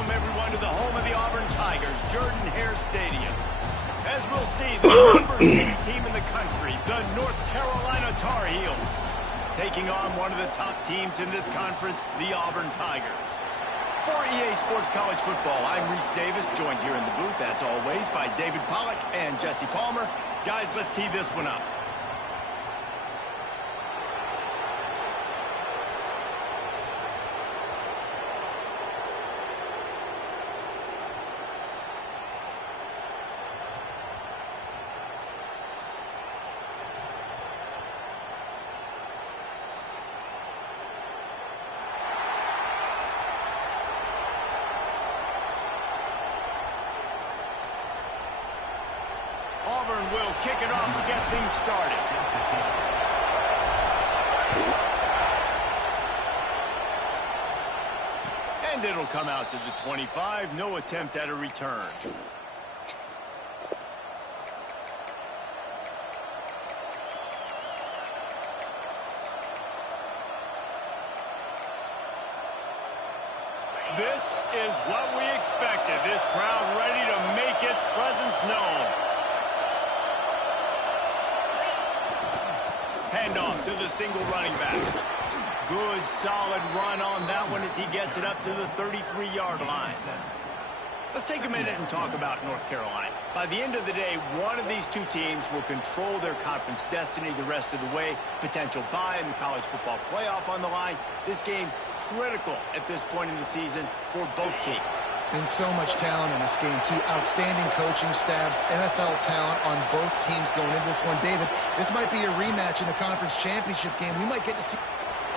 Welcome, everyone, to the home of the Auburn Tigers, Jordan-Hare Stadium. As we'll see, the number 6 team in the country, the North Carolina Tar Heels, taking on one of the top teams in this conference, the Auburn Tigers. For EA Sports College Football, I'm Reese Davis, joined here in the booth, as always, by David Pollack and Jesse Palmer. Guys, let's tee this one up. Auburn will kick it off to get things started. And it'll come out to the 25. No attempt at a return. This is what we expected. This crowd ready to make its presence known. Handoff to the single running back. Good, solid run on that one as he gets it up to the 33-yard line. Let's take a minute and talk about North Carolina. By the end of the day, one of these two teams will control their conference destiny the rest of the way. Potential bye in the college football playoff on the line. This game critical at this point in the season for both teams. And so much talent in this game, too. Outstanding coaching staffs, NFL talent on both teams going into this one. David, this might be a rematch in the conference championship game. We might get to see...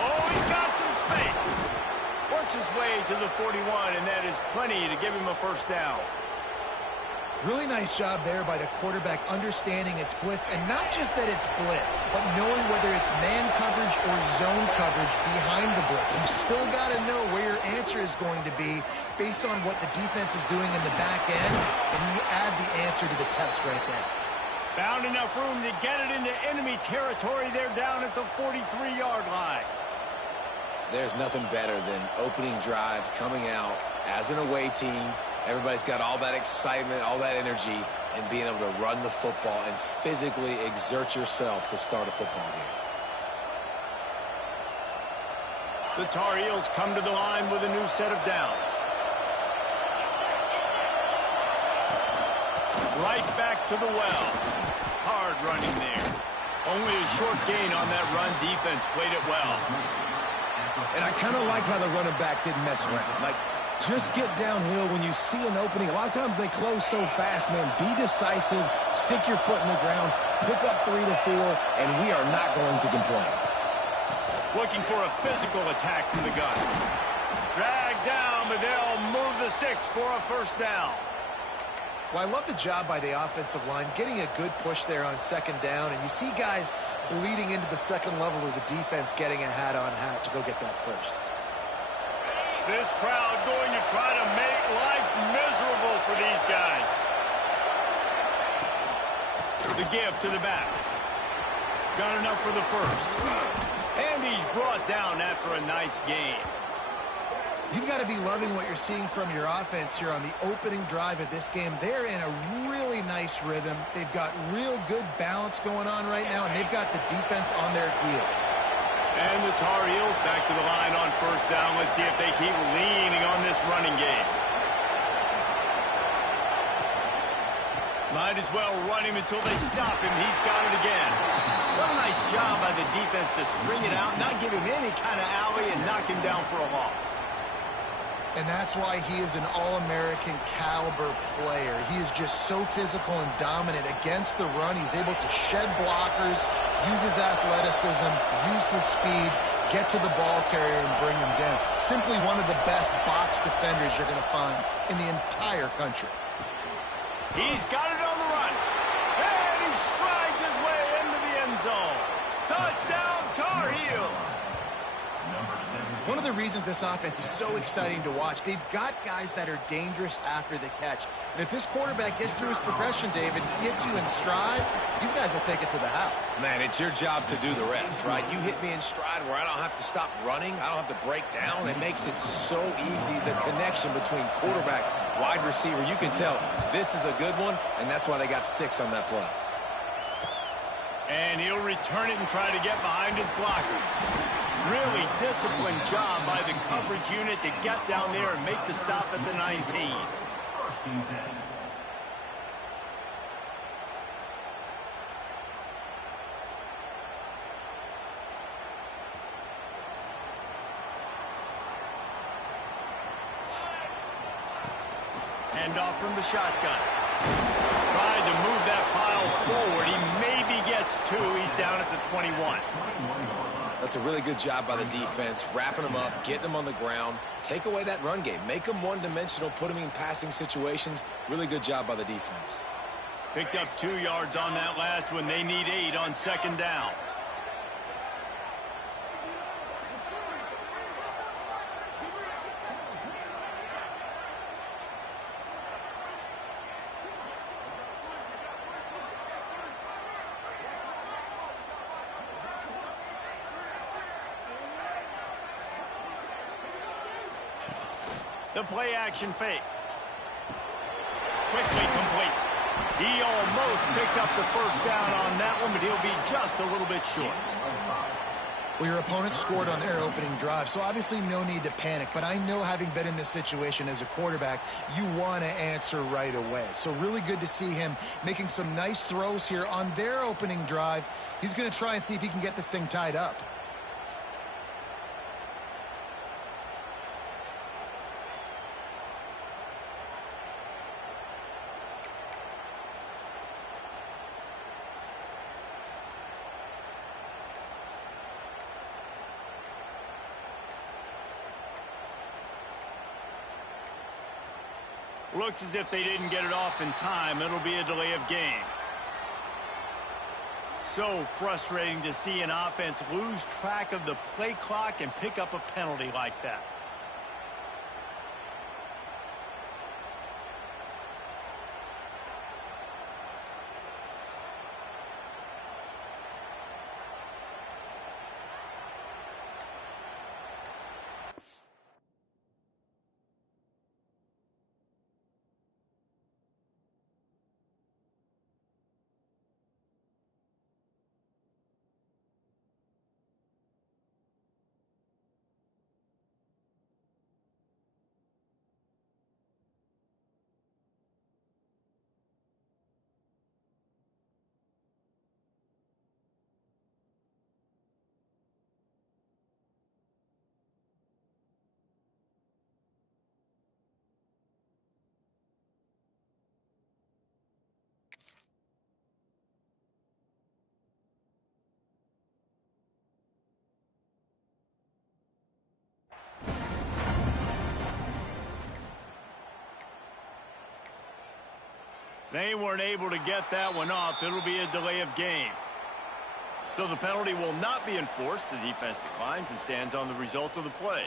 Oh, he's got some space. Works his way to the 41, and that is plenty to give him a first down. Really nice job there by the quarterback understanding it's blitz, and not just that it's blitz, but knowing whether it's man coverage or zone coverage behind the blitz. You've still got to know where your answer is going to be based on what the defense is doing in the back end, and you add the answer to the test right there. Found enough room to get it into enemy territory. They're down at the 43-yard line. There's nothing better than opening drive, coming out as an away team. Everybody's got all that excitement, all that energy, and being able to run the football and physically exert yourself to start a football game. The Tar Heels come to the line with a new set of downs. Right back to the well. Hard running there. Only a short gain on that run. Defense played it well. And I kind of like how the running back didn't mess around. Like, just get downhill when you see an opening. A lot of times they close so fast, man. Be decisive, stick your foot in the ground, pick up 3 to 4, and we are not going to complain. Looking for a physical attack from the gun. Dragged down, but they'll move the sticks for a first down. Well, I love the job by the offensive line, getting a good push there on second down, and you see guys bleeding into the second level of the defense getting a hat-on-hat to go get that first. This crowd going to try to make life miserable for these guys. The give to the back. Got enough for the first. And he's brought down after a nice gain. You've got to be loving what you're seeing from your offense here on the opening drive of this game. They're in a really nice rhythm. They've got real good balance going on right now, and they've got the defense on their heels. And the Tar Heels back to the line on first down. Let's see if they keep leaning on this running game. Might as well run him until they stop him. He's got it again. What a nice job by the defense to string it out, not give him any kind of alley, and knock him down for a loss. And that's why he is an All-American caliber player. He is just so physical and dominant against the run. He's able to shed blockers, use his athleticism, use his speed, get to the ball carrier and bring him down. Simply one of the best box defenders you're going to find in the entire country. He's got it on the run. And he strides his way into the end zone. Touchdown, Tar Heels. One of the reasons this offense is so exciting to watch, they've got guys that are dangerous after the catch. And if this quarterback gets through his progression, David, hits you in stride, these guys will take it to the house. Man, it's your job to do the rest, right? You hit me in stride where I don't have to stop running. I don't have to break down. It makes it so easy. The connection between quarterback, wide receiver, you can tell this is a good one, and that's why they got 6 on that play. And he'll return it and try to get behind his blockers. Really disciplined job by the coverage unit to get down there and make the stop at the 19. Hand off from the shotgun. Tried to move that pile forward. He maybe gets 2. He's down at the 21. That's a really good job by the defense, wrapping them up, getting them on the ground. Take away that run game. Make them one-dimensional, put them in passing situations. Really good job by the defense. Picked up 2 yards on that last one. They need 8 on 2nd down. The play-action fake. Quickly complete. He almost picked up the first down on that one, but he'll be just a little bit short. Well, your opponent scored on their opening drive, so obviously no need to panic. But I know, having been in this situation as a quarterback, you want to answer right away. So really good to see him making some nice throws here on their opening drive. He's going to try and see if he can get this thing tied up. Looks as if they didn't get it off in time. It'll be a delay of game. So frustrating to see an offense lose track of the play clock and pick up a penalty like that. They weren't able to get that one off. It'll be a delay of game. So the penalty will not be enforced. The defense declines and stands on the result of the play.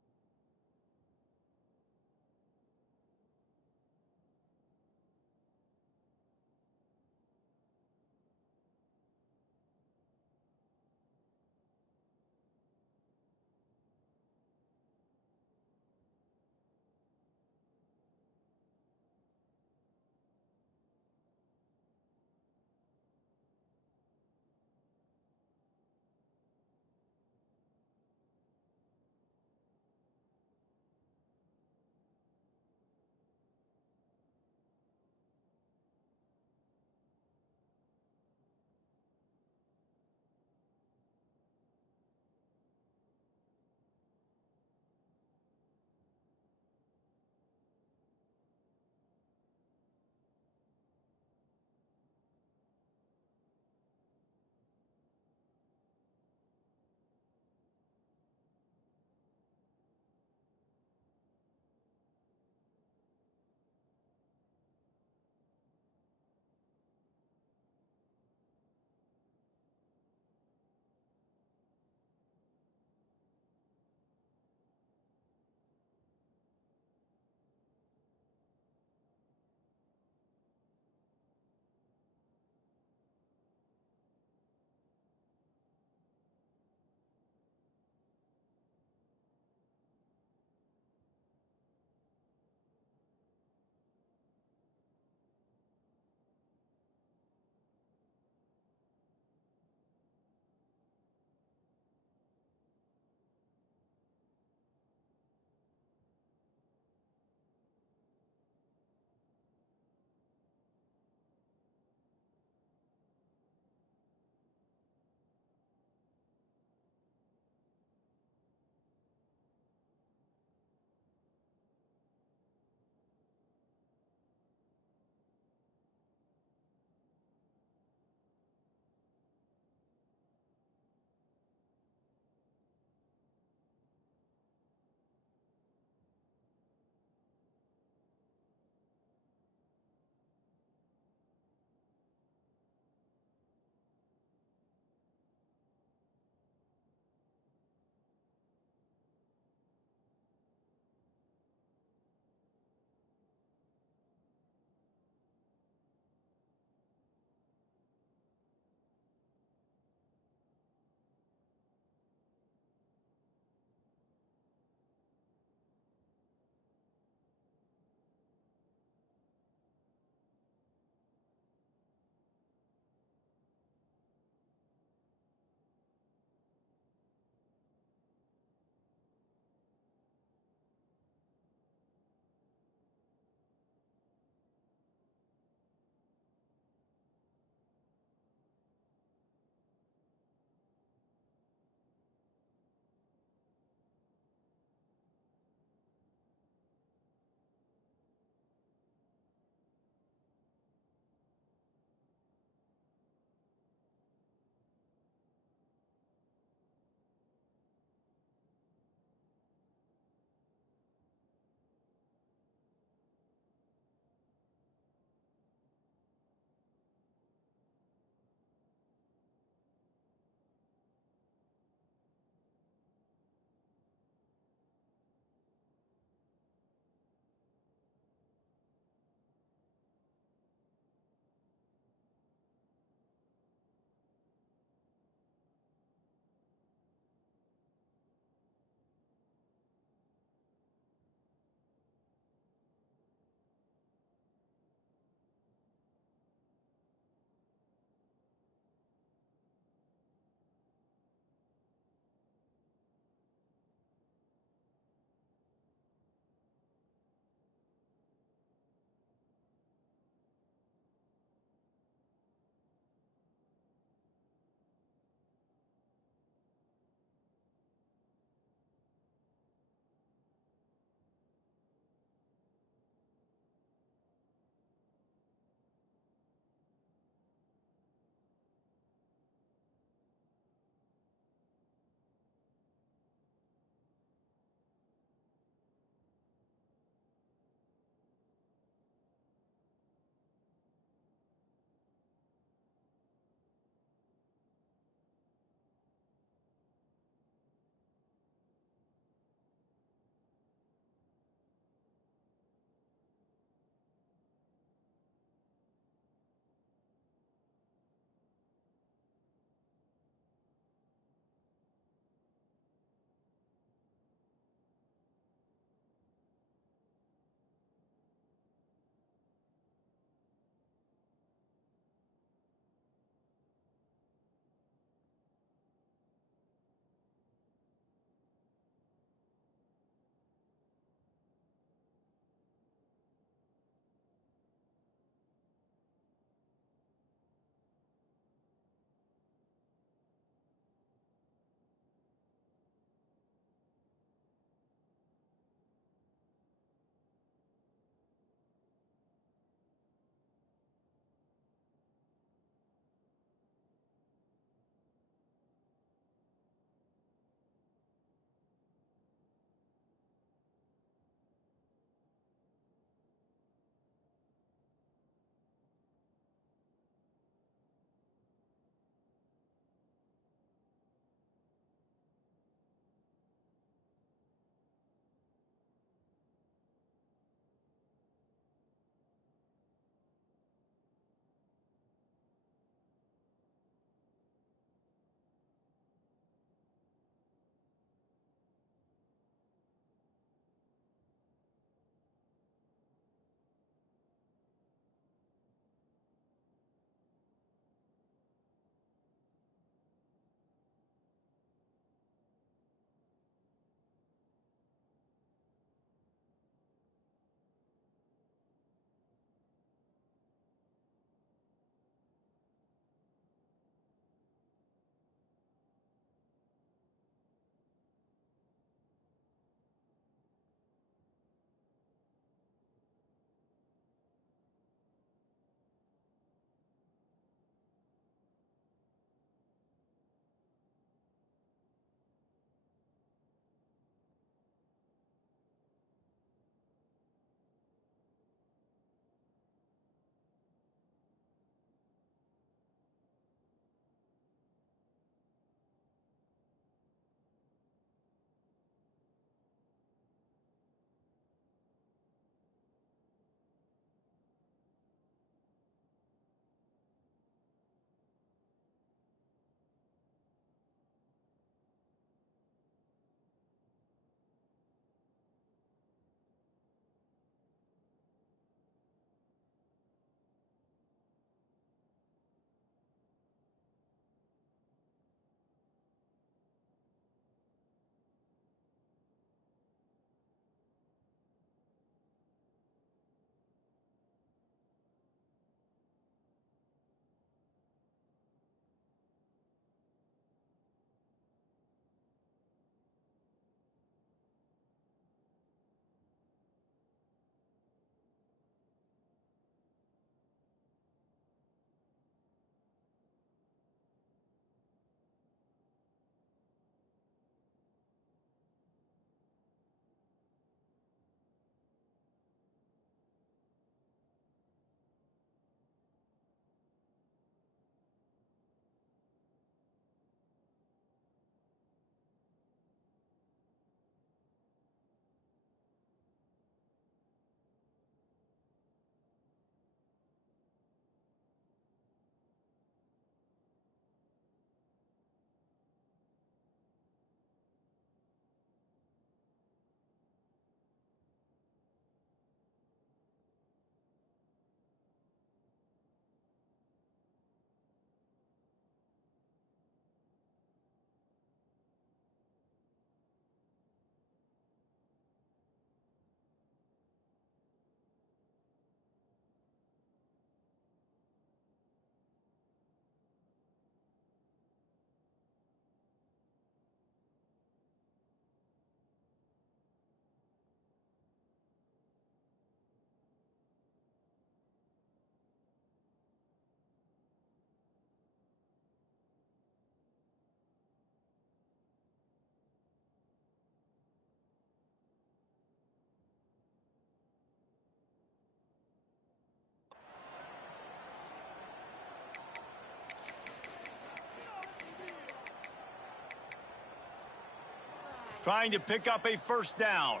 Trying to pick up a first down.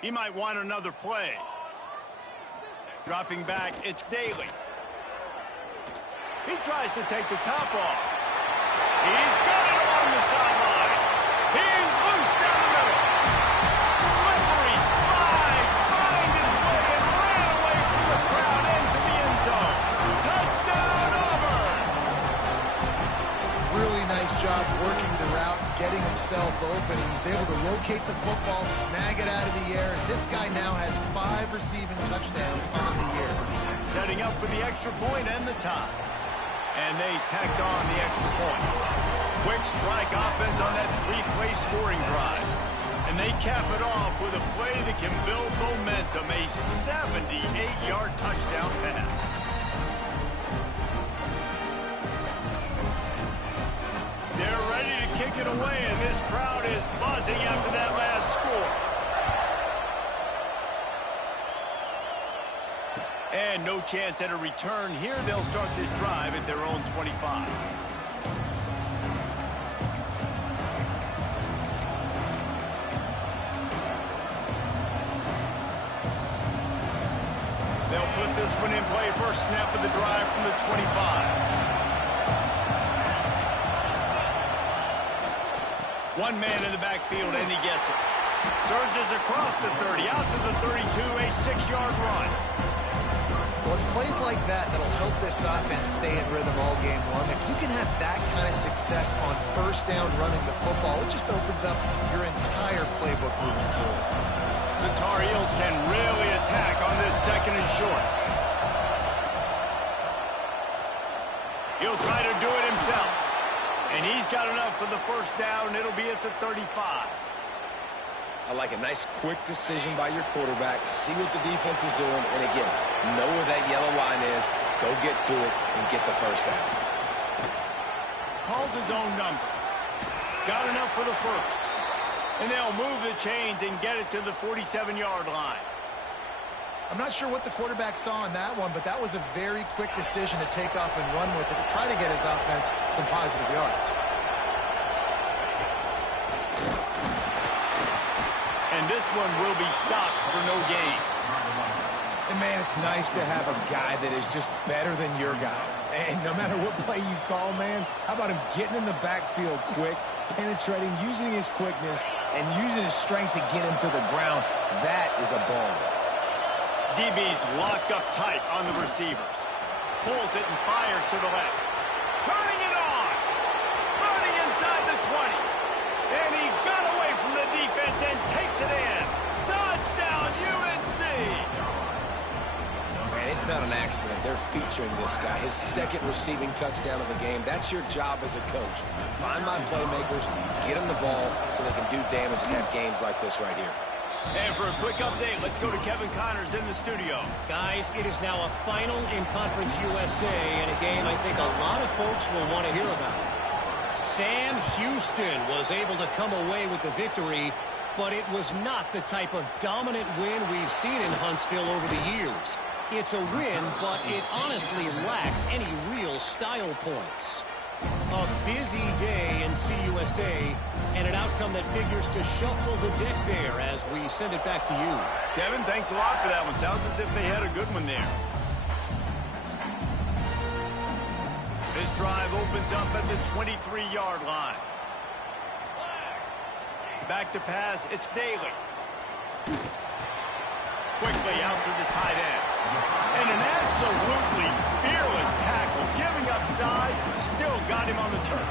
He might want another play. Dropping back, it's Daly. He tries to take the top off. He's got it along the sideline. He's loose down the middle. Slippery slide. Find his way and ran away from the crowd into the end zone. Touchdown, Auburn. Really nice job working the route, getting himself open. He was able to locate the football, snag it out of the air, and this guy now has 5 receiving touchdowns on the year. Setting up for the extra point and the tie. And they tacked on the extra point. Quick strike offense on that 3-play scoring drive. And they cap it off with a play that can build momentum, a 78-yard touchdown pass. They're ready to kick it away, and this crowd is buzzing after that last score. And no chance at a return here. They'll start this drive at their own 25. They'll put this one in play. First snap of the drive from the 25. One man in the backfield, and he gets it. Surges across the 30, out to the 32, a 6-yard run. Well, it's plays like that that'll help this offense stay in rhythm all game long. If you can have that kind of success on first down running the football, it just opens up your entire playbook moving forward. The Tar Heels can really attack on this second and short. He'll try to do it himself. And he's got enough for the first down. It'll be at the 35. I like a nice quick decision by your quarterback. See what the defense is doing. And again, know where that yellow line is. Go get to it and get the first down. Calls his own number. Got enough for the first. And they'll move the chains and get it to the 47-yard line. I'm not sure what the quarterback saw on that one, but that was a very quick decision to take off and run with it to try to get his offense some positive yards. And this one will be stopped for no gain. And, man, it's nice to have a guy that is just better than your guys. And no matter what play you call, man, how about him getting in the backfield quick, penetrating, using his quickness, and using his strength to get him to the ground? That is a ball. DB's locked up tight on the receivers. Pulls it and fires to the left. Turning it on. Running inside the 20. And he got away from the defense and takes it in. Touchdown, UNC! Man, it's not an accident. They're featuring this guy. His second receiving touchdown of the game. That's your job as a coach. Find my playmakers, get them the ball so they can do damage and have games like this right here. And for a quick update, let's go to Kevin Connors in the studio. Guys, it is now a final in Conference USA, and a game I think a lot of folks will want to hear about. Sam Houston was able to come away with the victory, but it was not the type of dominant win we've seen in Huntsville over the years. It's a win, but it honestly lacked any real style points. A busy day in CUSA, and an outcome that figures to shuffle the deck there as we send it back to you. Kevin, thanks a lot for that one. Sounds as if they had a good one there. This drive opens up at the 23-yard line. Back to pass, it's Daly. Quickly out to the tight end. And an absolutely fearless tackle, giving up size, still got him on the turf.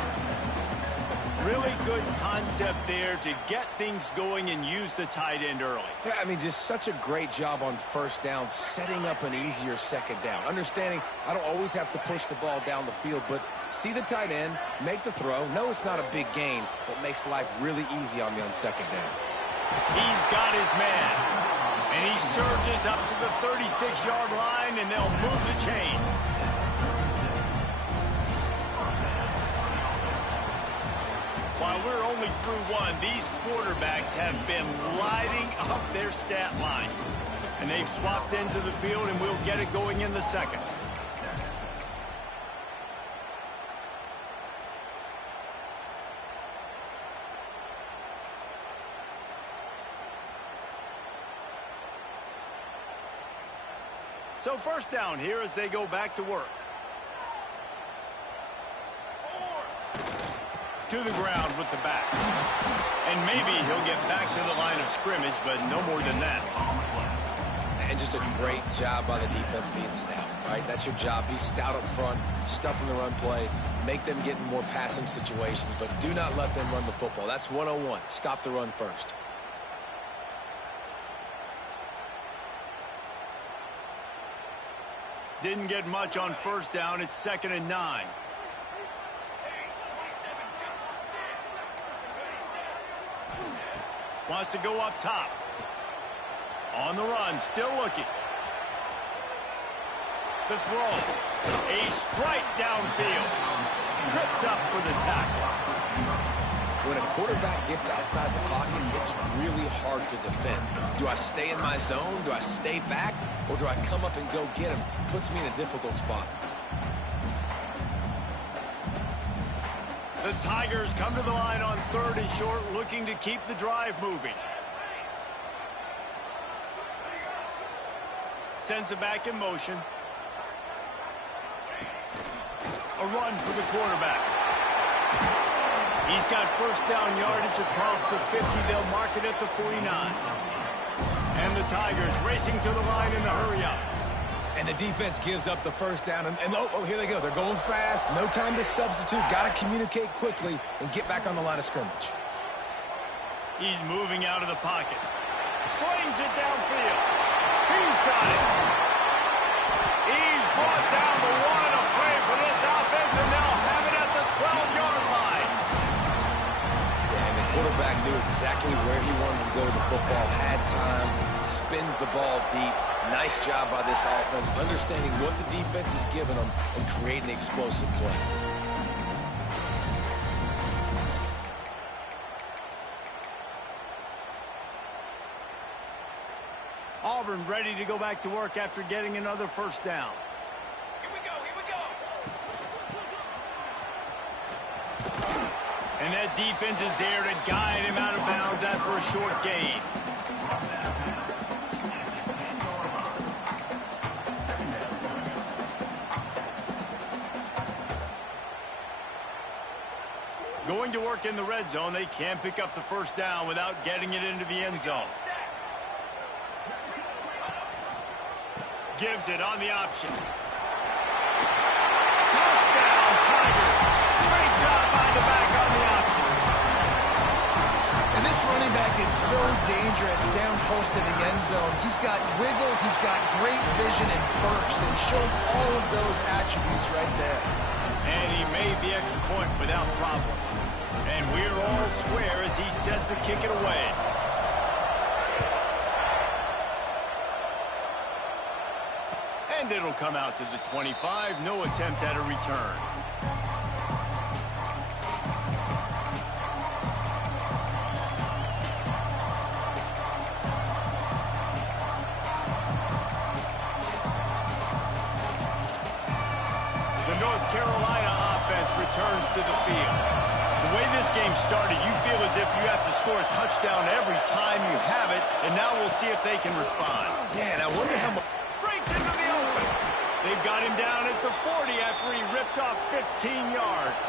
Really good concept there to get things going and use the tight end early. Yeah, I mean, just such a great job on first down, setting up an easier second down. Understanding I don't always have to push the ball down the field, but see the tight end, make the throw. No, it's not a big gain, but makes life really easy on me on second down. He's got his man. And he surges up to the 36-yard line, and they'll move the chain. While we're only through one, these quarterbacks have been lighting up their stat line. And they've swapped into the field, and we'll get it going in the second. So first down here as they go back to work. To the ground with the back. And maybe he'll get back to the line of scrimmage, but no more than that. And just a great job by the defense being stout, right? That's your job. Be stout up front, stuff in the run play, make them get in more passing situations, but do not let them run the football. That's 101. Stop the run first. Didn't get much on first down. It's 2nd and 9. Wants to go up top. On the run, still looking. The throw. A strike downfield. Tripped up for the tackle. When a quarterback gets outside the pocket, it's really hard to defend. Do I stay in my zone? Do I stay back? Or do I come up and go get him? Puts me in a difficult spot. The Tigers come to the line on 3rd and short, looking to keep the drive moving. Sends it back in motion. A run for the quarterback. He's got first down yardage across the 50. They'll mark it at the 49. And the Tigers racing to the line in a hurry-up. And the defense gives up the first down. And oh, here they go. They're going fast. No time to substitute. Got to communicate quickly and get back on the line of scrimmage. He's moving out of the pocket. Slings it downfield. He's got it. He's brought down the one to play for this offense, and they'll have it at the 12-yard line. Yeah, and the quarterback knew exactly where he wanted to go with the football, had time, spins the ball deep. Nice job by this offense, understanding what the defense is giving them and creating the explosive play. Auburn ready to go back to work after getting another first down. Here we go, here we go. And that defense is there to guide him out of bounds after a short gain. Going to work in the red zone, they can't pick up the first down without getting it into the end zone. Gives it on the option. Touchdown, Tigers. Great job by the back on the option. And this running back is so dangerous down close to the end zone. He's got wiggle, he's got great vision and burst, and he showed all of those attributes right there. And he made the extra point without problem. And we're all square as he's set to kick it away. And it'll come out to the 25. No attempt at a return. The North Carolina offense returns to the field. The way this game started, you feel as if you have to score a touchdown every time you have it, and now we'll see if they can respond. Yeah, and I wonder how much... Breaks into the open. They've got him down at the 40 after he ripped off 15 yards.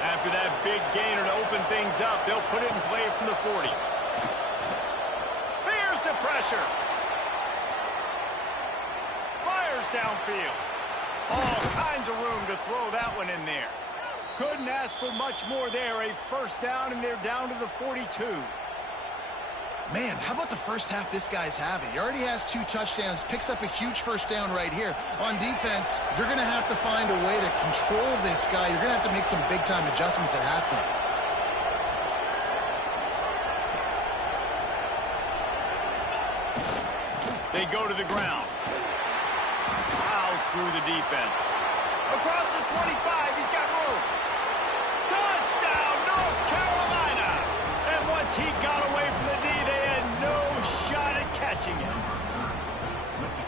After that big gainer to open things up, they'll put it in play from the 40. Here's the pressure. Fires downfield. All kinds of room to throw that one in there. Couldn't ask for much more there. A first down, and they're down to the 42. Man, how about the first half this guy's having? He already has 2 touchdowns, picks up a huge first down right here. On defense, you're going to have to find a way to control this guy. You're going to have to make some big-time adjustments at halftime. They go to the ground. Fouls through the defense. Across the 25, he's got room. Touchdown, North Carolina! And once he got away from the D, they had no shot at catching him.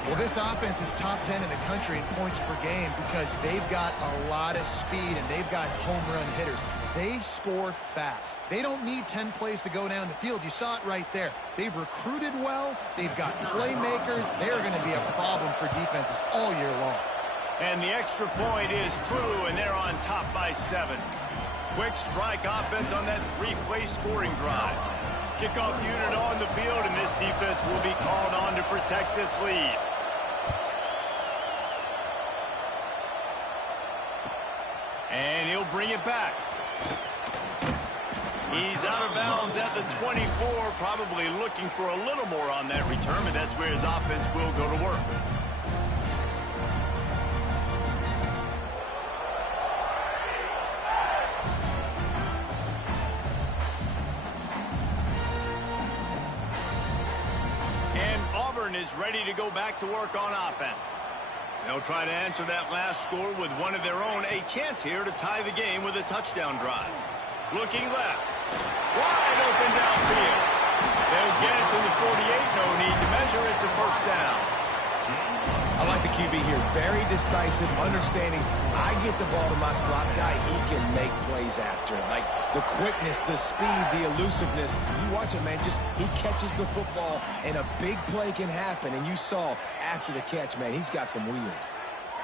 Well, this offense is top 10 in the country in points per game because they've got a lot of speed and they've got home run hitters. They score fast. They don't need 10 plays to go down the field. You saw it right there. They've recruited well. They've got playmakers. They're going to be a problem for defenses all year long. And the extra point is true, and they're on top by 7. Quick strike offense on that 3-play scoring drive. Kickoff unit on the field, and this defense will be called on to protect this lead. And he'll bring it back. He's out of bounds at the 24, probably looking for a little more on that return, but that's where his offense will go to work. And Auburn is ready to go back to work on offense. They'll try to answer that last score with one of their own. A chance here to tie the game with a touchdown drive. Looking left. Wide open downfield. They'll get it to the 48. No need to measure. It's a first down. I like the QB here. Very decisive, understanding. I get the ball to my slot guy. He can make plays after it. Like the quickness, the speed, the elusiveness. You watch it, man. Just he catches the football, and a big play can happen. And you saw after the catch, man, he's got some wheels.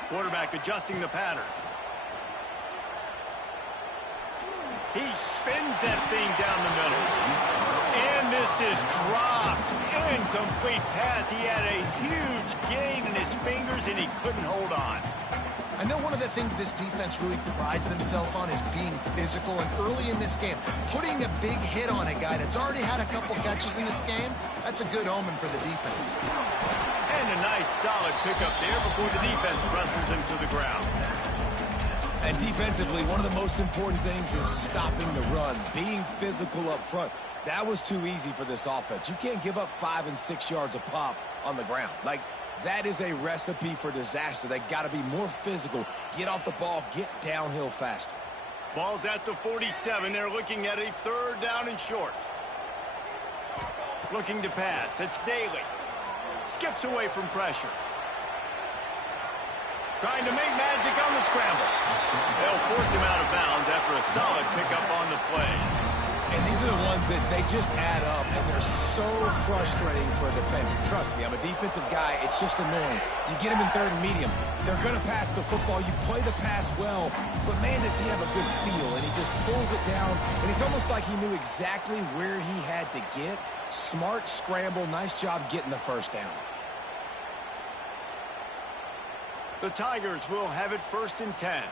Quarterback adjusting the pattern. He spins that thing down the middle. And this is dropped. Incomplete pass. He had a huge gain in his fingers, and he couldn't hold on. I know one of the things this defense really prides themselves on is being physical, and early in this game, putting a big hit on a guy that's already had a couple catches in this game, that's a good omen for the defense. And a nice solid pickup there before the defense wrestles him to the ground. And defensively, one of the most important things is stopping the run, being physical up front. That was too easy for this offense. You can't give up 5 and 6 yards a pop on the ground. Like, that is a recipe for disaster. They got to be more physical, get off the ball, get downhill faster. Ball's at the 47. They're looking at a 3rd down and short. Looking to pass. It's Daly. Skips away from pressure. Trying to make magic on the scramble. They'll force him out of bounds after a solid pickup on the play. And these are the ones that they just add up, and they're so frustrating for a defender. Trust me, I'm a defensive guy. It's just annoying. You get him in 3rd and medium. They're going to pass the football. You play the pass well, but man, does he have a good feel, and he just pulls it down, and it's almost like he knew exactly where he had to get. Smart scramble. Nice job getting the first down. The Tigers will have it 1st and 10.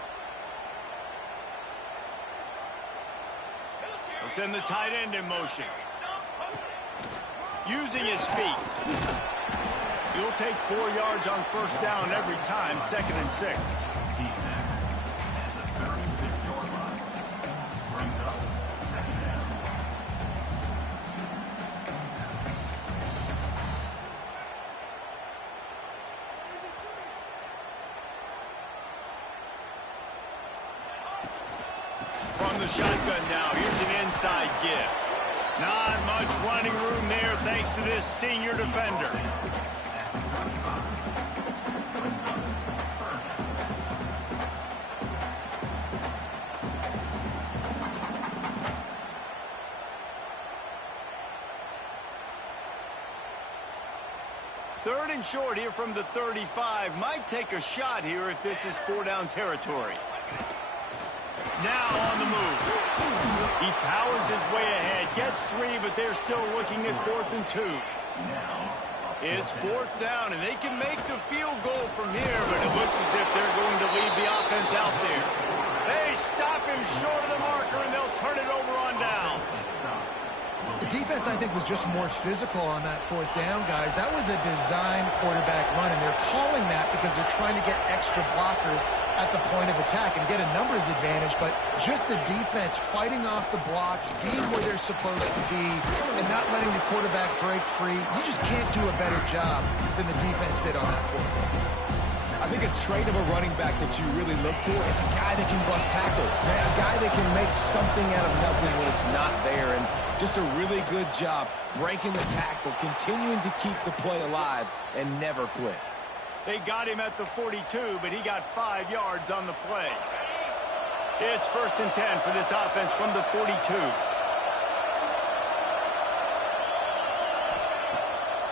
They'll send the tight end in motion. Using his feet. He'll take 4 yards on 1st down every time, 2nd and 6. From the shotgun now, here's an inside give. Not much running room there thanks to this senior defender. Third and short here from the 35. Might take a shot here if this is 4-down territory. Now on the move. He powers his way ahead, gets 3, but they're still looking at 4th and 2. It's 4th down, and they can make the field goal from here, but it looks as if they're going to leave the offense out there. They stop him short of the marker, and they'll turn it over on down. The defense, I think, was just more physical on that 4th down, guys. That was a designed quarterback run, and they're calling that because they're trying to get extra blockers at the point of attack and get a numbers advantage, but just the defense fighting off the blocks, being where they're supposed to be, and not letting the quarterback break free. You just can't do a better job than the defense did on that 4th down. I think a trait of a running back that you really look for is a guy that can bust tackles, a guy that can make something out of nothing when it's not there, and just a really good job breaking the tackle, continuing to keep the play alive, and never quit. They got him at the 42, but he got 5 yards on the play. It's 1st and 10 for this offense from the 42.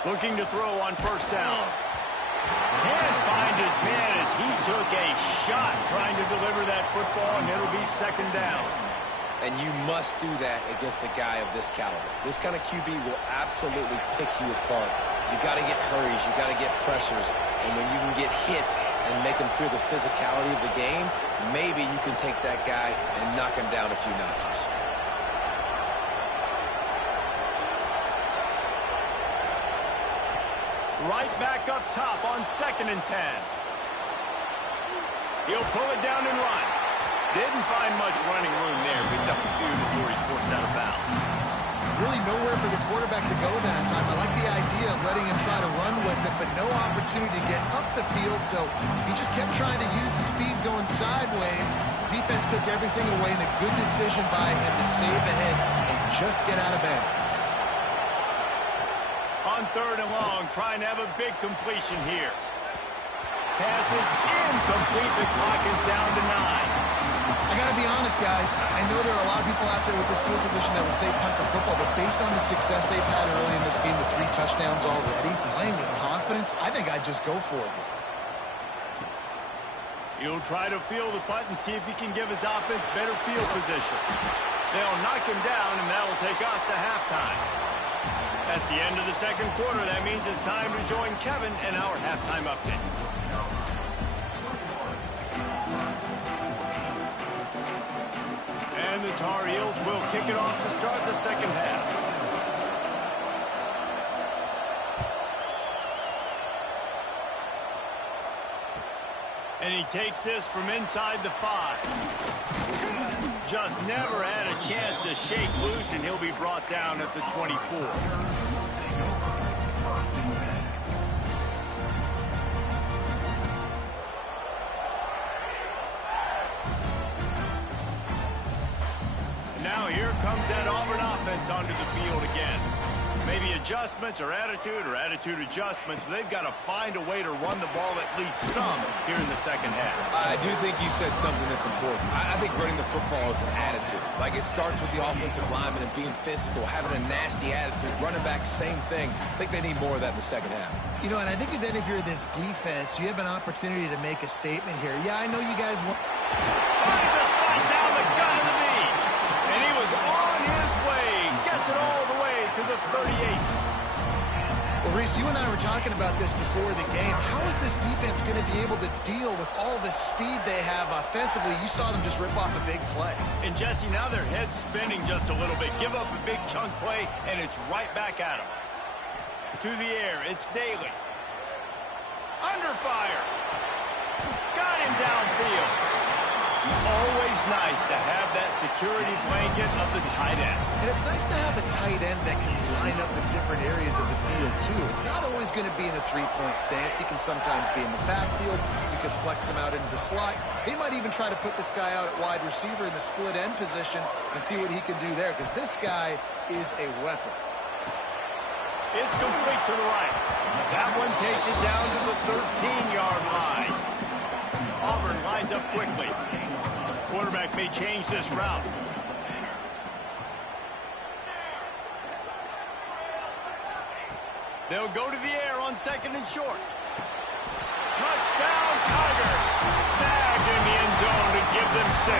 Looking to throw on 1st down. Can't find his man as he took a shot trying to deliver that football, and it'll be 2nd down. And you must do that against a guy of this caliber. This kind of QB will absolutely pick you apart. You got to get hurries. You got to get pressures. And when you can get hits and make him feel the physicality of the game, maybe you can take that guy and knock him down a few notches. Right back up top on 2nd and 10. He'll pull it down and run. Didn't find much running room there. Picks up a few before he's forced out of bounds. Really nowhere for the quarterback to go that time. I like the idea of letting him try to run with it, but no opportunity to get up the field, so he just kept trying to use the speed going sideways. Defense took everything away, and a good decision by him to save ahead and just get out of bounds. On 3rd and long, trying to have a big completion here. Pass is incomplete. The clock is down to 9. I got to be honest, guys. I know there are a lot of people out there with this field position that would say punt the football, but based on the success they've had early in this game with 3 touchdowns already, playing with confidence, I think I'd just go for it. He'll try to field the punt and see if he can give his offense better field position. They'll knock him down, and that'll take us to halftime. That's the end of the 2nd quarter. That means it's time to join Kevin in our halftime update. And the Tar Heels will kick it off to start the 2nd half. And he takes this from inside the 5. Just never had a chance to shake loose, and he'll be brought down at the 24. Now here comes that Auburn offense onto the field again. Maybe adjustments or attitude adjustments, but they've got to find a way to run the ball at least some here in the 2nd half. I do think you said something that's important. I think running the football is an attitude. Like, it starts with the offensive lineman and being physical, having a nasty attitude. Running back, same thing. I think they need more of that in the 2nd half. You know, and I think if any of you're this defense, you have an opportunity to make a statement here. Yeah, I know you guys want... Finds a spot down the gut of the knee. And he was on his way. Gets it all the way to the 38. Well, Reese, you and I were talking about this before the game. How is this defense going to be able to deal with all the speed they have offensively? You saw them just rip off a big play. And, Jesse, now their head's spinning just a little bit. Give up a big chunk play, and it's right back at them. To the air, it's Daly. Under fire. Got him downfield. Always nice to have that security blanket of the tight end. And it's nice to have a tight end that can line up in different areas of the field, too. It's not always going to be in a three-point stance. He can sometimes be in the backfield. You could flex him out into the slot. They might even try to put this guy out at wide receiver in the split end position and see what he can do there, because this guy is a weapon. It's complete to the right. That one takes it down to the 13-yard line. Auburn lines up quickly. Quarterback may change this route. They'll go to the air on 2nd and short. Touchdown, Tiger. Snagged in the end zone to give them 6.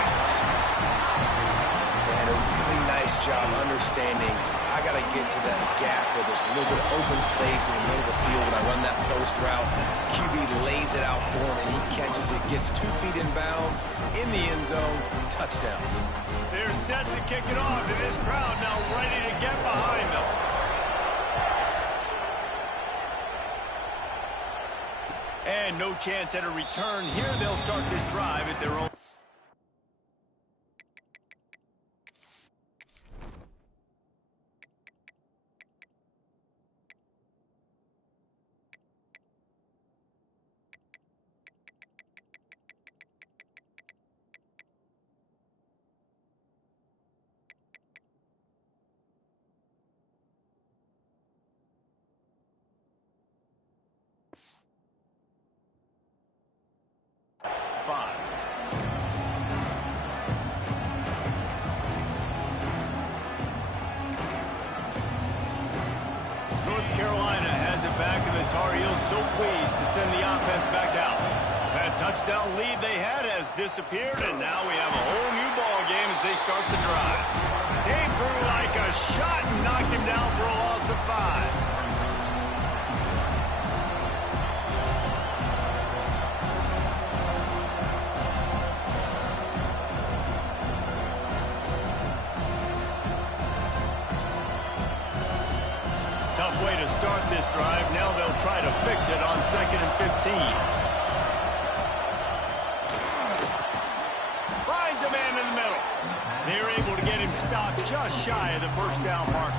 And a really nice job understanding I got to get to that gap where there's a little bit of open space in the middle of the field when I run that post route. QB lays it out for him, and he catches it, gets 2 feet in bounds, in the end zone, touchdown. They're set to kick it off, and this crowd now ready to get behind them. And no chance at a return here. They'll start this drive at their own. so pleased to send the offense back out. That touchdown lead they had has disappeared, and now we have a whole new ball game as they start the drive. Came through like a shot and knocked him down for a loss of 5. Tough way to start this drive. Now they'll try to fix it on 2nd and 15. Finds a man in the middle. They're able to get him stopped just shy of the first down mark.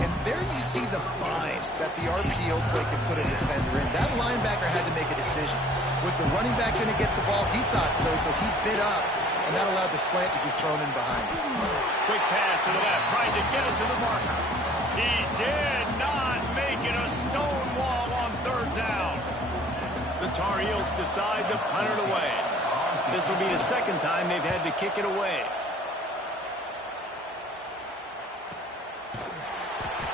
And there you see the bind that the RPO play could put a defender in. That linebacker had to make a decision. Was the running back going to get the ball? He thought so, so he bit up, and that allowed the slant to be thrown in behind him. Quick pass to the left, trying to get it to the marker. He did not make it a stone wall on 3rd down. The Tar Heels decide to punt it away. This will be the 2nd time they've had to kick it away.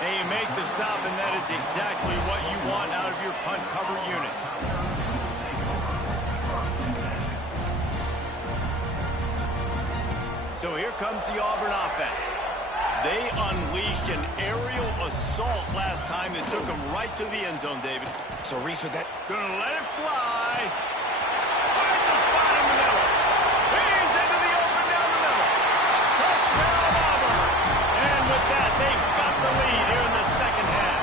And you make the stop, and that is exactly what you want out of your punt cover unit. So here comes the Auburn offense. They unleashed an aerial assault last time that took them right to the end zone, David. So Reese with that. Gonna let it fly. Finds a spot in the middle. He's into the open down the middle. Touchdown, Auburn. And with that, they've got the lead here in the 2nd half.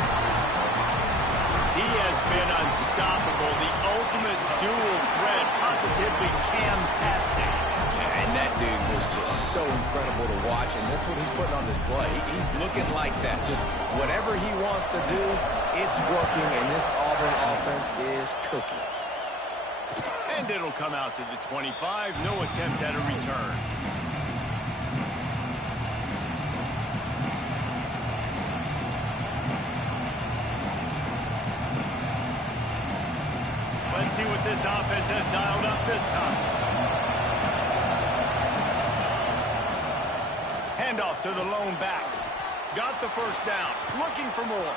He has been unstoppable. The ultimate dual threat, positively camtastic. And that dude was just so incredible to watch, and that's what he's putting on display. He's looking like that. Just whatever he wants to do, it's working, and this Auburn offense is cooking. And it'll come out to the 25. No attempt at a return. Let's see what this offense has dialed up this time. Handoff to the lone back. Got the first down. Looking for more.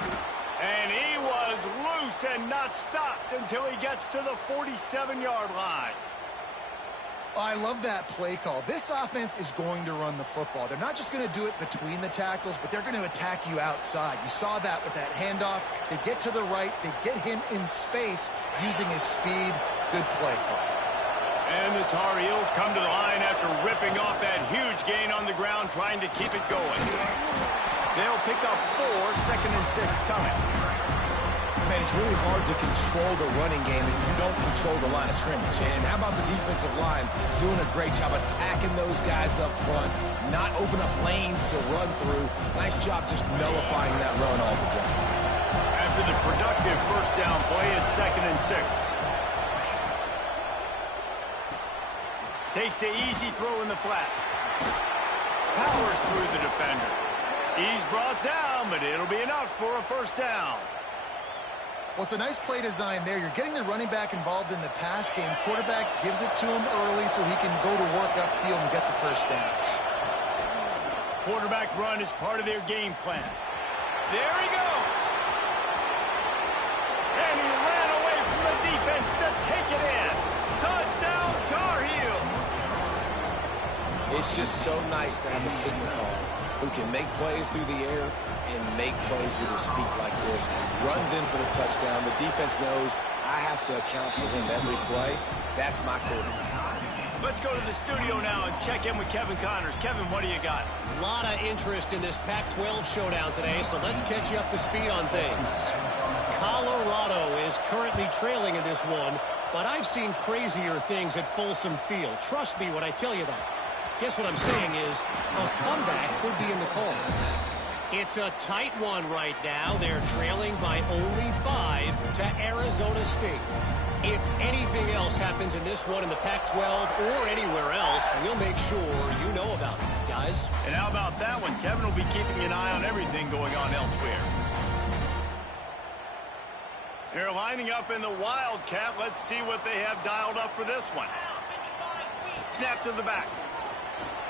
And he was loose and not stopped until he gets to the 47-yard line. I love that play call. This offense is going to run the football. They're not just going to do it between the tackles, but they're going to attack you outside. You saw that with that handoff. They get to the right. They get him in space using his speed. Good play call. And the Tar Heels come to the line after ripping off that huge gain on the ground, trying to keep it going. They'll pick up 4, 2nd and 6 coming. Man, it's really hard to control the running game if you don't control the line of scrimmage. And how about the defensive line doing a great job attacking those guys up front, not open up lanes to run through. Nice job just nullifying that run altogether. After the productive first down play, it's 2nd and 6. Takes the easy throw in the flat. Powers through the defender. He's brought down, but it'll be enough for a first down. Well, it's a nice play design there. You're getting the running back involved in the pass game. Quarterback gives it to him early so he can go to work upfield and get the first down. Quarterback run is part of their game plan. There he goes. And he ran away from the defense to take it in. Touchdown, Tar Heels. It's just so nice to have a signal call who can make plays through the air and make plays with his feet like this. Runs in for the touchdown. The defense knows I have to account for him every play. That's my quarterback. Let's go to the studio now and check in with Kevin Connors. Kevin, what do you got? A lot of interest in this Pac-12 showdown today, so let's catch you up to speed on things. Colorado is currently trailing in this one, but I've seen crazier things at Folsom Field. Trust me when I tell you that. Guess what I'm saying is a comeback could be in the cards. It's a tight one right now. They're trailing by only 5 to Arizona State. If anything else happens in this one in the Pac-12 or anywhere else, we'll make sure you know about it, guys. And how about that one? Kevin will be keeping an eye on everything going on elsewhere. They're lining up in the Wildcat. Let's see what they have dialed up for this one. Snap to the back.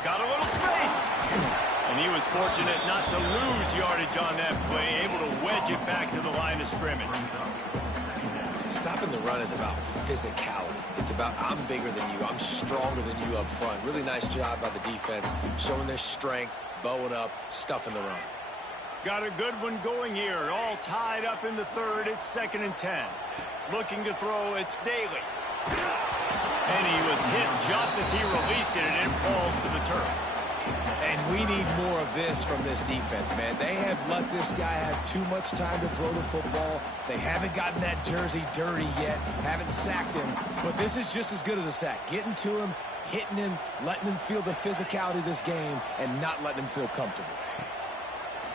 Got a little space. And he was fortunate not to lose yardage on that play, able to wedge it back to the line of scrimmage. Stopping the run is about physicality. It's about I'm bigger than you. I'm stronger than you up front. Really nice job by the defense, showing their strength, bowing up, stuffing the run. Got a good one going here. All tied up in the third. It's 2nd and 10. Looking to throw. It's Daly. And he was hit just as he released it, and it falls to the turf. And we need more of this from this defense, man. They have let this guy have too much time to throw the football. They haven't gotten that jersey dirty yet, haven't sacked him. But this is just as good as a sack. Getting to him, hitting him, letting him feel the physicality of this game, and not letting him feel comfortable.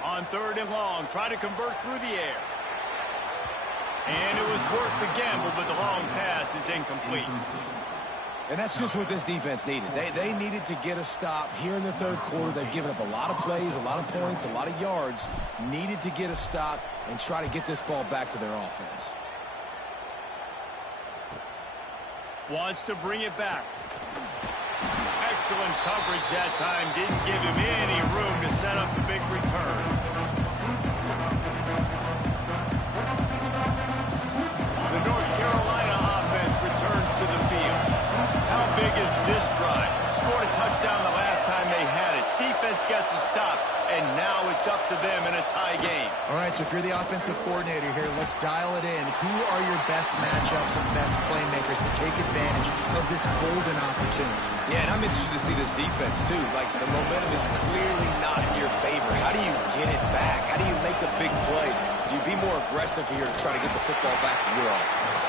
On 3rd and long, try to convert through the air. And it was worth the gamble, but the long pass is incomplete. And that's just what this defense needed. They needed to get a stop here in the third quarter. They've given up a lot of plays, a lot of points, a lot of yards. Needed to get a stop and try to get this ball back to their offense. Wants to bring it back. Excellent coverage that time. Didn't give him any room to set up the big return. The North Carolina offense returns to the field. How big is this drive? Scored a touchdown the last time they had it. Defense gets a stop, and now it's up to them in a tie game. All right, so if you're the offensive coordinator here, let's dial it in. Who are your best matchups and best playmakers to take advantage of this golden opportunity? Yeah, and I'm interested to see this defense, too. Like, the momentum is clearly not in your favor. How do you get it back? How do you make a big play? Do you be more aggressive here to try to get the football back to your offense?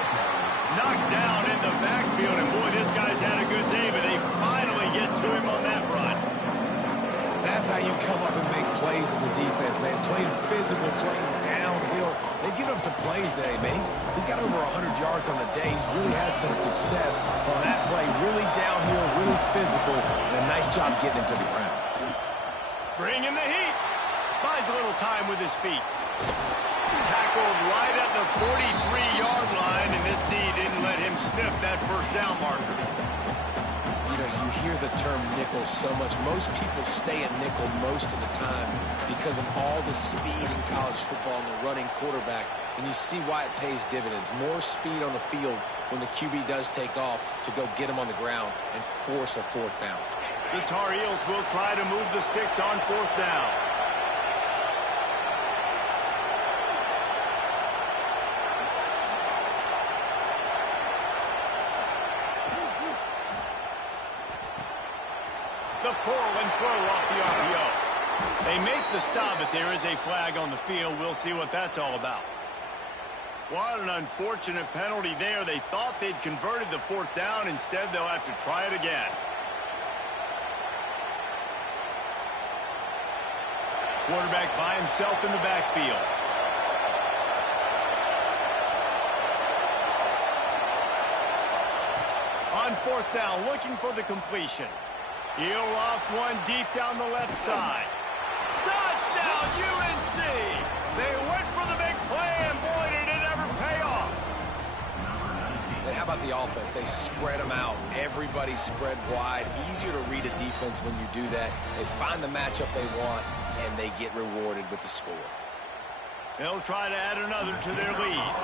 Knocked down in the backfield, and boy, this guy's had a good day, but they finally get to him on that run. That's how you come up and make plays as a defense, man. Playing physical, playing downhill. They've given up some plays today, man. He's got over 100 yards on the day. He's really had some success on that play. Really downhill, really physical, and a nice job getting him to the ground. Bringing the heat. Buys a little time with his feet. Tackled right at the 43-yard line, and this knee didn't let him sniff that first down marker. You know, you hear the term nickel so much. Most people stay a nickel most of the time because of all the speed in college football and the running quarterback, and you see why it pays dividends. More speed on the field when the QB does take off to go get him on the ground and force a 4th down. The Tar Heels will try to move the sticks on 4th down. The pull and throw off the RPO. They make the stop, but there is a flag on the field. We'll see what that's all about. What an unfortunate penalty there. They thought they'd converted the 4th down. Instead, they'll have to try it again. Quarterback by himself in the backfield. On 4th down, looking for the completion. He'll loft one deep down the left side. Touchdown, UNC! They went for the big play, and boy, did it ever pay off. And how about the offense? They spread them out. Everybody spread wide. Easier to read a defense when you do that. They find the matchup they want, and they get rewarded with the score. They'll try to add another to their lead.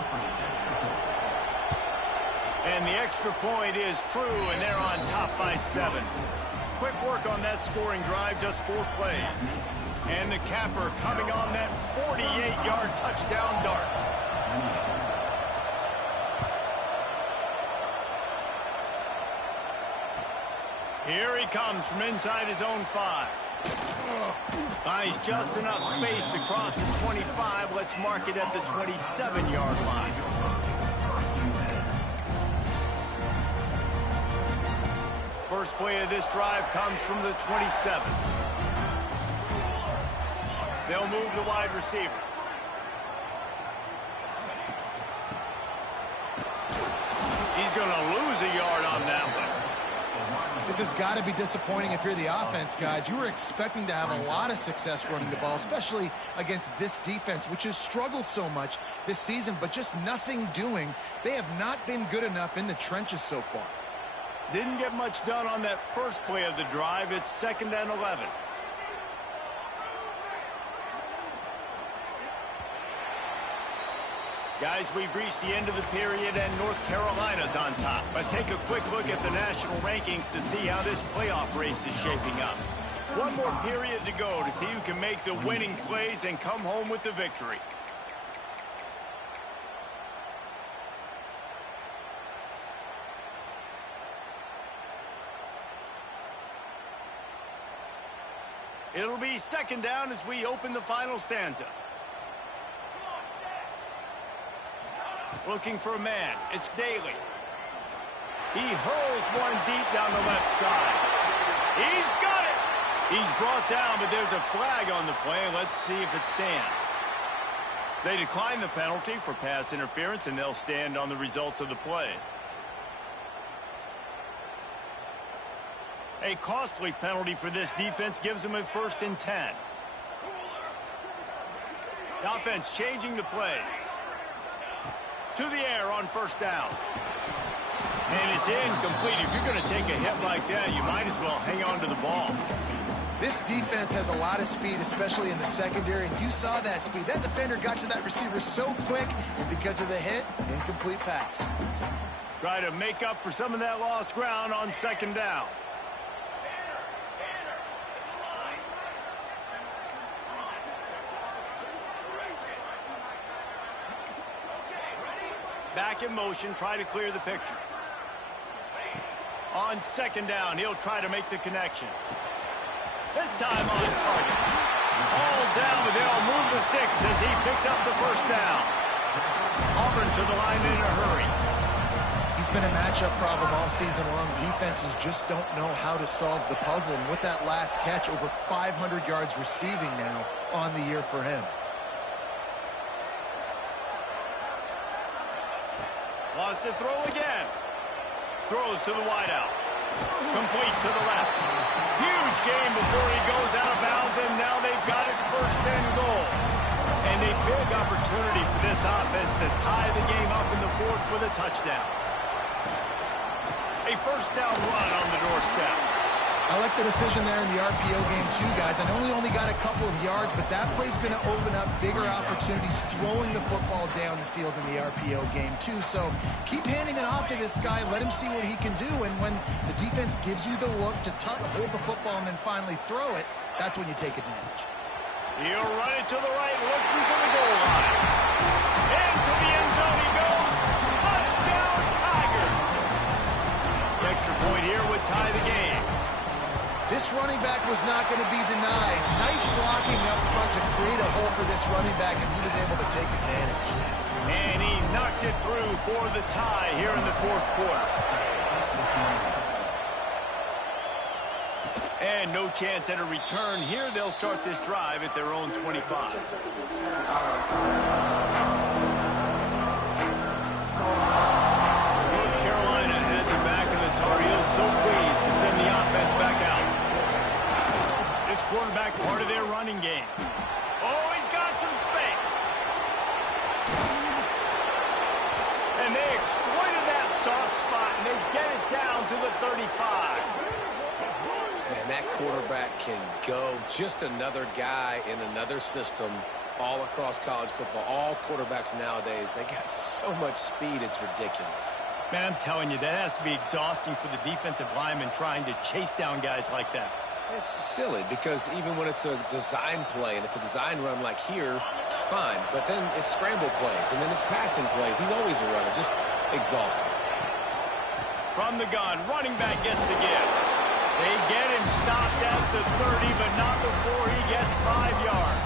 And the extra point is true, and they're on top by 7. Quick work on that scoring drive, just 4 plays. And the capper coming on that 48-yard touchdown dart. Here he comes from inside his own 5. Buys just enough space to cross the 25. Let's mark it at the 27-yard line. First play of this drive comes from the 27. They'll move the wide receiver. He's going to lose a yard on that one. This has got to be disappointing if you're the offense, guys. You were expecting to have a lot of success running the ball, especially against this defense, which has struggled so much this season, but just nothing doing. They have not been good enough in the trenches so far. Didn't get much done on that first play of the drive. It's 2nd and 11. Guys, we've reached the end of the period, and North Carolina's on top. Let's take a quick look at the national rankings to see how this playoff race is shaping up. One more period to go to see who can make the winning plays and come home with the victory. It'll be 2nd down as we open the final stanza. Looking for a man. It's Daly. He hurls one deep down the left side. He's got it! He's brought down, but there's a flag on the play. Let's see if it stands. They decline the penalty for pass interference, and they'll stand on the results of the play. A costly penalty for this defense gives them a 1st and 10. The offense changing the play. To the air on 1st down. And it's incomplete. If you're going to take a hit like that, you might as well hang on to the ball. This defense has a lot of speed, especially in the secondary, and you saw that speed. That defender got to that receiver so quick, and because of the hit, incomplete pass. Try to make up for some of that lost ground on 2nd down. Back in motion, try to clear the picture. On 2nd down, he'll try to make the connection. This time on target. All down, but they'll move the sticks as he picks up the 1st down. Auburn to the line in a hurry. He's been a matchup problem all season long. Defenses just don't know how to solve the puzzle. And with that last catch, over 500 yards receiving now on the year for him. Wants to throw again. Throws to the wideout. Complete to the left. Huge game before he goes out of bounds, and now they've got it 1st and goal. And a big opportunity for this offense to tie the game up in the 4th with a touchdown. A 1st down run on the doorstep. I like the decision there in the RPO game too, guys. I know he only got a couple of yards, but that play's going to open up bigger opportunities throwing the football down the field in the RPO game too. So keep handing it off to this guy. Let him see what he can do. And when the defense gives you the look to hold the football and then finally throw it, that's when you take advantage. He'll run it to the right, looking for the goal line. Into the end zone he goes. Touchdown, Tigers! The extra point here would tie the game. This running back was not going to be denied. Nice blocking up front to create a hole for this running back, and he was able to take advantage. And he knocks it through for the tie here in the 4th quarter. And no chance at a return here. They'll start this drive at their own 25. North Carolina has it back, and the Tar Heels so pleased to send the offense back out. This quarterback part of their running game. Oh, he's got some space. And they exploited that soft spot, and they get it down to the 35. Man, that quarterback can go. Just another guy in another system all across college football. All quarterbacks nowadays, they got so much speed, it's ridiculous. Man, I'm telling you, that has to be exhausting for the defensive lineman trying to chase down guys like that. It's silly because even when it's a design play and it's a design run like here, fine. But then it's scramble plays and then it's passing plays. He's always a runner, just exhausting. From the gun, running back gets the give. They get him stopped at the 30, but not before he gets 5 yards.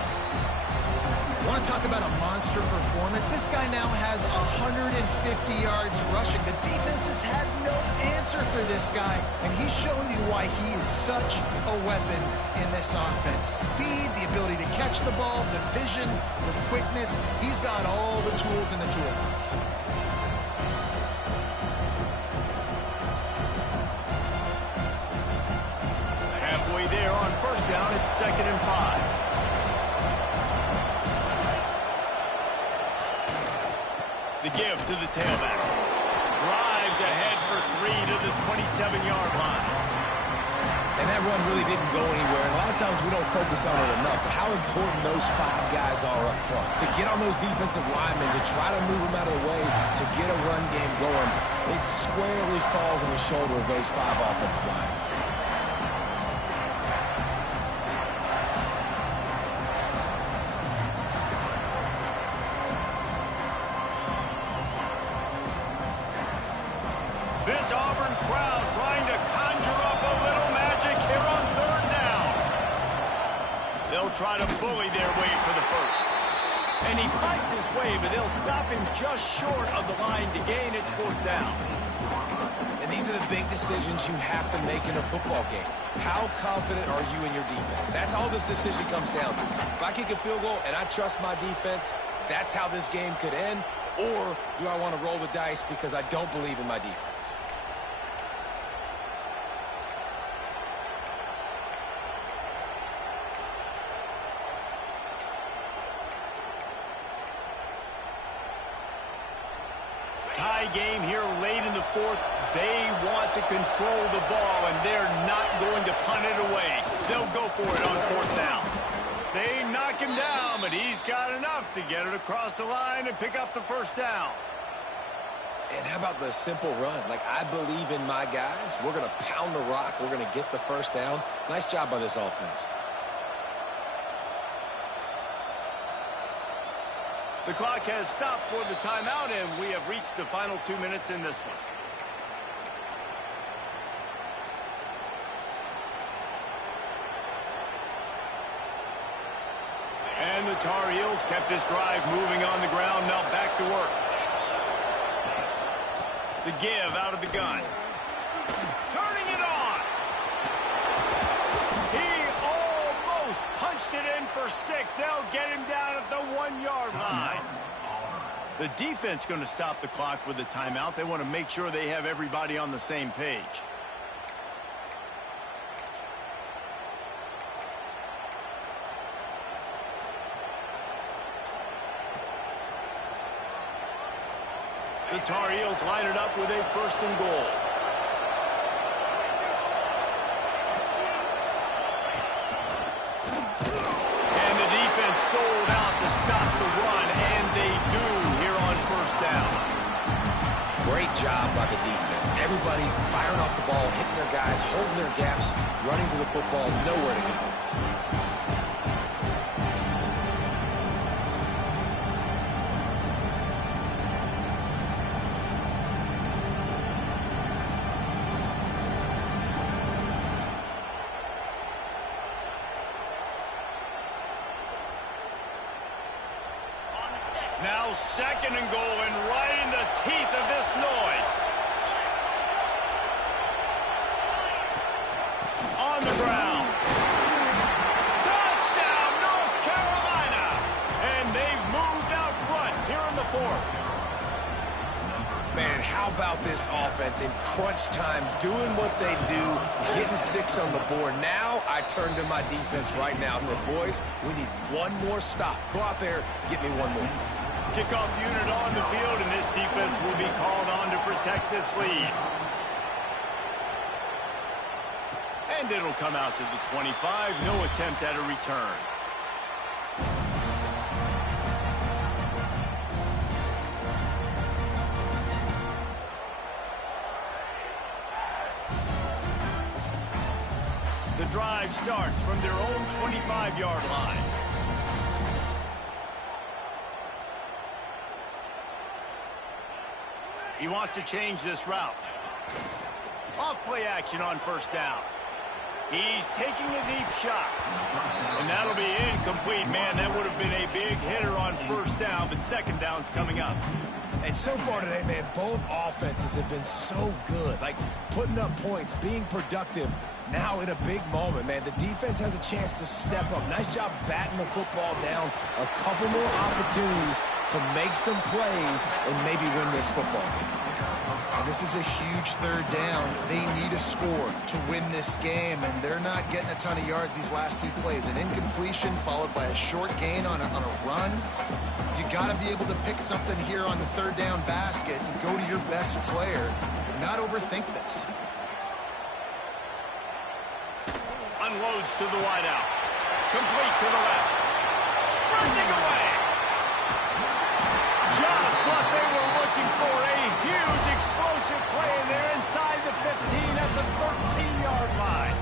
Want to talk about a monster performance? This guy now has 150 yards rushing. The defense has had no answer for this guy, and he's showing you why he is such a weapon in this offense. Speed, the ability to catch the ball, the vision, the quickness. He's got all the tools in the toolbox. Halfway there on 1st down, it's 2nd and 5. The give to the tailback. Drives ahead for 3 to the 27-yard line. And that run really didn't go anywhere. And a lot of times we don't focus on it enough. But how important those 5 guys are up front. To get on those defensive linemen, to try to move them out of the way, to get a run game going, it squarely falls on the shoulder of those 5 offensive linemen. This Auburn crowd trying to conjure up a little magic here on 3rd down. They'll try to bully their way for the first. And he fights his way, but they'll stop him just short of the line to gain it 4th down. And these are the big decisions you have to make in a football game. How confident are you in your defense? That's all this decision comes down to. If I kick a field goal and I trust my defense, that's how this game could end. Or do I want to roll the dice because I don't believe in my defense? Tie game here late in the 4th. They want to control the ball, and they're not going to punt it away. They'll go for it on 4th down. They knock him down, but he's got enough to get it across the line and pick up the 1st down. And how about the simple run? Like, I believe in my guys. We're going to pound the rock. We're going to get the 1st down. Nice job by this offense. The clock has stopped for the timeout, and we have reached the final 2 minutes in this one. And the Tar Heels kept this drive moving on the ground. Now back to work. The give out of the gun. Turning it on. He almost punched it in for 6. They'll get him down at the 1-yard line. The defense going to stop the clock with a timeout. They want to make sure they have everybody on the same page. The Tar Heels line it up with a 1st and goal. And the defense sold out to stop the run, and they do here on 1st down. Great job by the defense. Everybody firing off the ball, hitting their guys, holding their gaps, running to the football, nowhere to go. Now 2nd and goal, and right in the teeth of this noise. On the ground. Touchdown, North Carolina! And they've moved out front here in the 4th. Man, how about this offense in crunch time, doing what they do, getting 6 on the board. Now I turn to my defense right now and say, boys, we need one more stop. Go out there, get me one more. Kickoff unit on the field, and this defense will be called on to protect this lead. And it'll come out to the 25. No attempt at a return. The drive starts from their own 25-yard line. He wants to change this route. Off play action on 1st down. He's taking a deep shot. And that'll be incomplete. Man, that would have been a big hitter on 1st down, but 2nd down's coming up. And so far today, man, both offenses have been so good. Like, putting up points, being productive. Now in a big moment, man, the defense has a chance to step up. Nice job batting the football down. A couple more opportunities to make some plays and maybe win this football game. And this is a huge 3rd down. They need a score to win this game, and they're not getting a ton of yards these last 2 plays. An incompletion followed by a short gain on a run. You got to be able to pick something here on the 3rd down basket and go to your best player. Not overthink this. Unloads to the wideout. Complete to the left. Sprinting away. Just what they were looking for. A huge explosive play in there inside the 15 at the 13-yard line.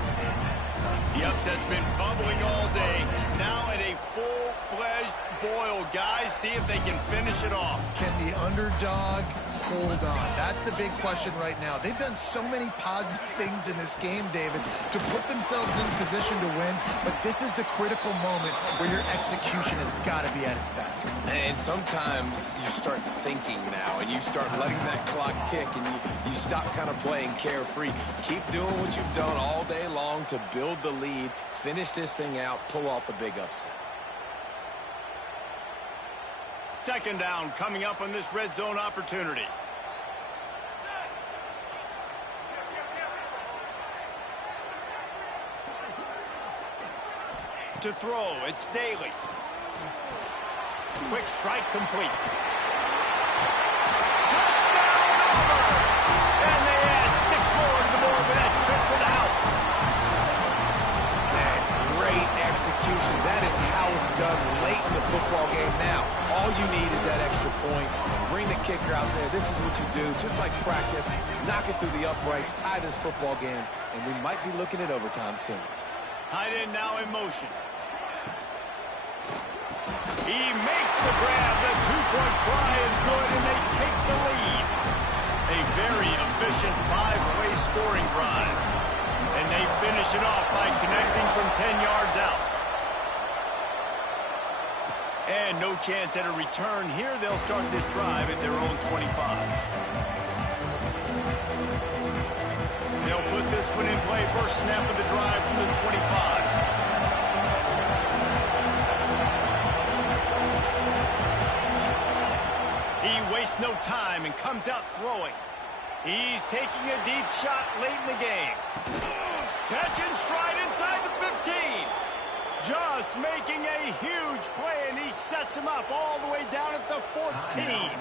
The upset's been bubbling all day. Now at a full-fledged boil. Guys, see if they can finish it off. Can the underdog hold on? That's the big question right now. They've done so many positive things in this game, David, to put themselves in position to win, but this is the critical moment where your execution has got to be at its best. And sometimes you start thinking now, and you start letting that clock tick, and you stop kind of playing carefree. Keep doing what you've done all day long to build the lead, finish this thing out, pull off the big upset. Second down coming up on this red zone opportunity. To throw, it's Daly. Quick strike complete. Touchdown over! And they add 6 more to the board with that trip to the house. Man, great execution. That is how it's done late in the football game. Now, all you need is that extra point. Bring the kicker out there. This is what you do. Just like practice, knock it through the uprights, tie this football game, and we might be looking at overtime soon. Tight end now in motion. He makes the grab. The two-point try is good, and they take the lead. A very efficient 5-way scoring drive. And they finish it off by connecting from 10 yards out. And no chance at a return here. They'll start this drive at their own 25. They'll put this one in play. First snap of the drive from the 25. He wastes no time and comes out throwing. He's taking a deep shot late in the game. Catch and stride inside the 15. Just making a huge play, and he sets him up all the way down at the 14.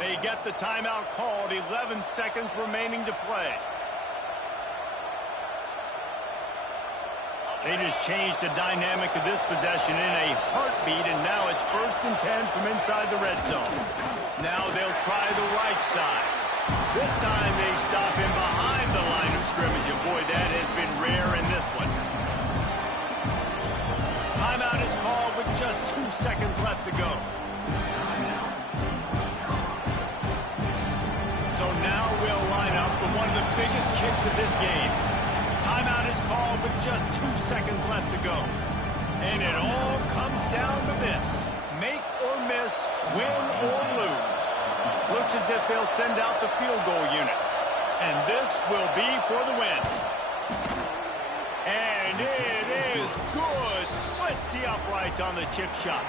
They get the timeout called. 11 seconds remaining to play. They just changed the dynamic of this possession in a heartbeat, and now it's 1st and 10 from inside the red zone. Now they'll try the right side. This time they stop him behind the line of scrimmage, and boy, that has been rare in this one. Timeout is called with just 2 seconds left to go. So now we'll line up for one of the biggest kicks of this game. Timeout is called with just 2 seconds left to go. And it all comes down to this. Make or miss, win or lose. Looks as if they'll send out the field goal unit. And this will be for the win. And it is good. Splits the uprights on the chip shot.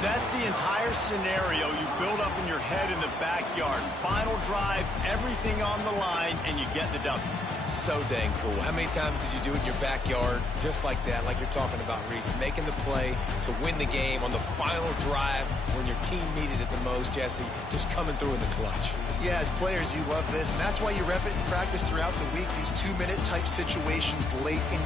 That's the entire scenario you build up in your head in the backyard. Final drive, everything on the line, and you get the W. So dang cool. How many times did you do it in your backyard? Just like that, like you're talking about, Reese. Making the play to win the game on the final drive when your team needed it the most, Jesse. Just coming through in the clutch. Yeah, as players, you love this, and that's why you rep it in practice throughout the week, these 2-minute type situations late in